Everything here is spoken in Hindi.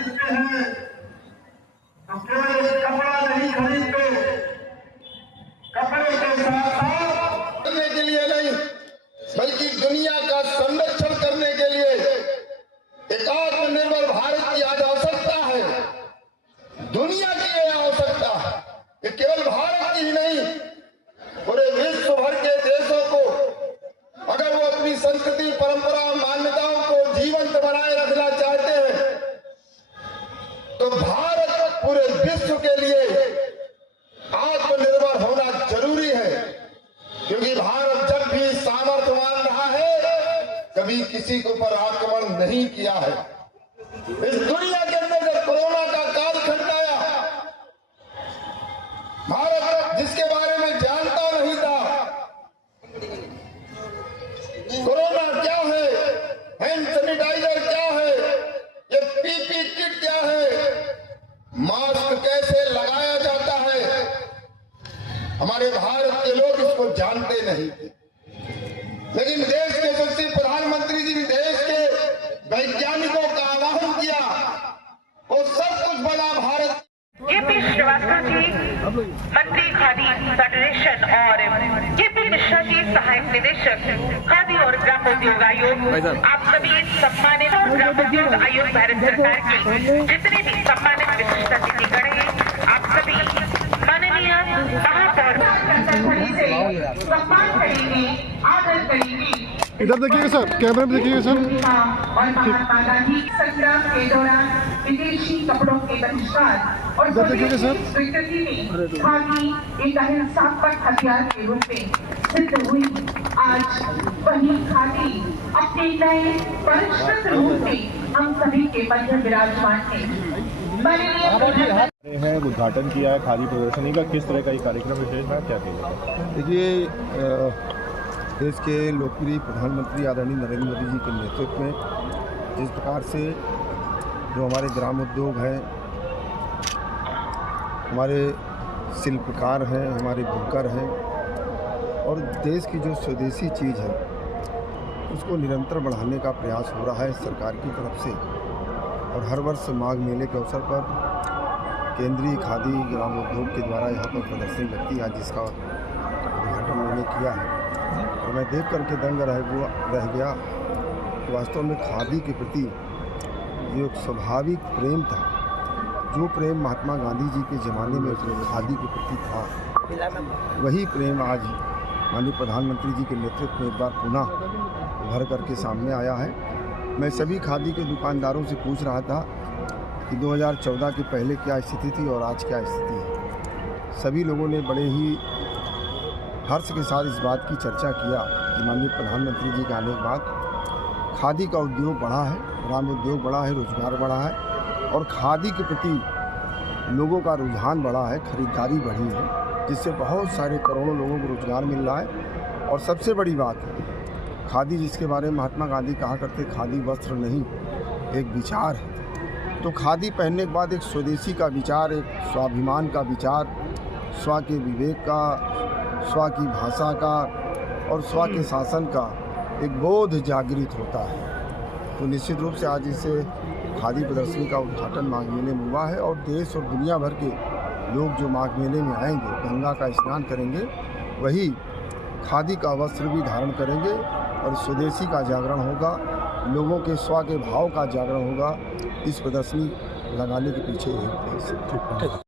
खरीदते हैं तो केवल एक कपड़ा नहीं खरीदते, कपड़े के साथ करने के लिए नहीं बल्कि दुनिया का संरक्षण करने के लिए एक आत्मनिर्भर भारत की आज आवश्यकता है। दुनिया की यह आवश्यकता है कि केवल भारत की ही नहीं, पूरे विश्व भर के देशों को अगर वो अपनी संस्कृति, परंपरा, मान्यताओं को जीवंत बनाए रखना चाहते हैं तो भारत पूरे विश्व के लिए आत्मनिर्भर होना जरूरी है। क्योंकि भारत जब भी सामर्थ्यवान रहा है, कभी किसी के ऊपर आक्रमण नहीं किया है। इस दुनिया के अंदर जब कोरोना का कालखंड आया, भारत जिसके बारे में जानता नहीं था, कोरोना क्या है, हैंड सैनिटाइजर क्या है, ये पीपी किट क्या है, मास्क कैसे लगाया जाता है, हमारे भारत के लोग इसको जानते नहीं थे। लेकिन देश के यशस्वी प्रधानमंत्री जी ने देश के वैज्ञानिकों का आह्वान किया और सब कुछ बना भारत। केपी श्रीवास्तव जी, मंत्री खादी फेडरेशन, और केपी मिश्रा जी, सहायक निदेशक खादी और ग्रामोद्योग आयोग, आप सभी सम्मानित और ग्रामोद्योग आयोग भारत सरकार के जितने भी सम्मानित विशिष्ट अतिथिगण हैं, आप सभी माननीय महापौर सम्मान करेंगे, आदर करेंगे। इधर देखिएगा सर, कैमरे में देखिएगा सर। और महात्मा गांधी संग्राम के दौरान विदेशी कपड़ों के बहिष्कार और स्वीकृति में खादी एक अहिंसात्मक हथियार के रूप में सिद्ध हुई। आज वही खादी अपने नए परिष्कृत रूप में हम सभी के मध्य विराजमान है। उद्घाटन किया है खादी प्रदर्शनी का, किस तरह का ये कार्यक्रम विशेष है, क्या कहेंगे? देखिए, देश के लोकप्रिय प्रधानमंत्री आदरणीय नरेंद्र मोदी जी के नेतृत्व में जिस प्रकार से जो हमारे ग्रामोद्योग हैं, हमारे शिल्पकार हैं, हमारे बुनकर हैं, और देश की जो स्वदेशी चीज़ है उसको निरंतर बढ़ाने का प्रयास हो रहा है सरकार की तरफ से। और हर वर्ष माघ मेले के अवसर पर केंद्रीय खादी ग्रामोद्योग के द्वारा यहाँ पर प्रदर्शनी लगती है, जिसका उद्घाटन मैंने किया है। और मैं देख करके दंग रह गया कि वास्तव में खादी के प्रति जो एक स्वाभाविक प्रेम था, जो प्रेम महात्मा गांधी जी के ज़माने में खादी के प्रति था, वही प्रेम आज माननीय प्रधानमंत्री जी के नेतृत्व में एक बार पुनः उभर करके सामने आया है। मैं सभी खादी के दुकानदारों से पूछ रहा था कि 2014 के पहले क्या स्थिति थी और आज क्या स्थिति है। सभी लोगों ने बड़े ही हर्ष के साथ इस बात की चर्चा किया कि माननीय प्रधानमंत्री जी के आने के बाद खादी का उद्योग बढ़ा है, ग्राम उद्योग बढ़ा है, रोजगार बढ़ा है, और खादी के प्रति लोगों का रुझान बढ़ा है, खरीदारी बढ़ी है, जिससे बहुत सारे करोड़ों लोगों को रोजगार मिल रहा है। और सबसे बड़ी बात है, खादी जिसके बारे में महात्मा गांधी कहा करते, खादी वस्त्र नहीं एक विचार है। तो खादी पहनने के बाद एक स्वदेशी का विचार, एक स्वाभिमान का विचार, स्व के विवेक का, स्व की भाषा का और स्व के शासन का एक बोध जागृत होता है। तो निश्चित रूप से आज इसे खादी प्रदर्शनी का उद्घाटन माघ मेले में हुआ है, और देश और दुनिया भर के लोग जो माघ मेले में आएंगे, गंगा का स्नान करेंगे, वही खादी का वस्त्र भी धारण करेंगे और स्वदेशी का जागरण होगा, लोगों के स्व के भाव का जागरण होगा। इस प्रदर्शनी लगाने के पीछे एक उद्देश्य है।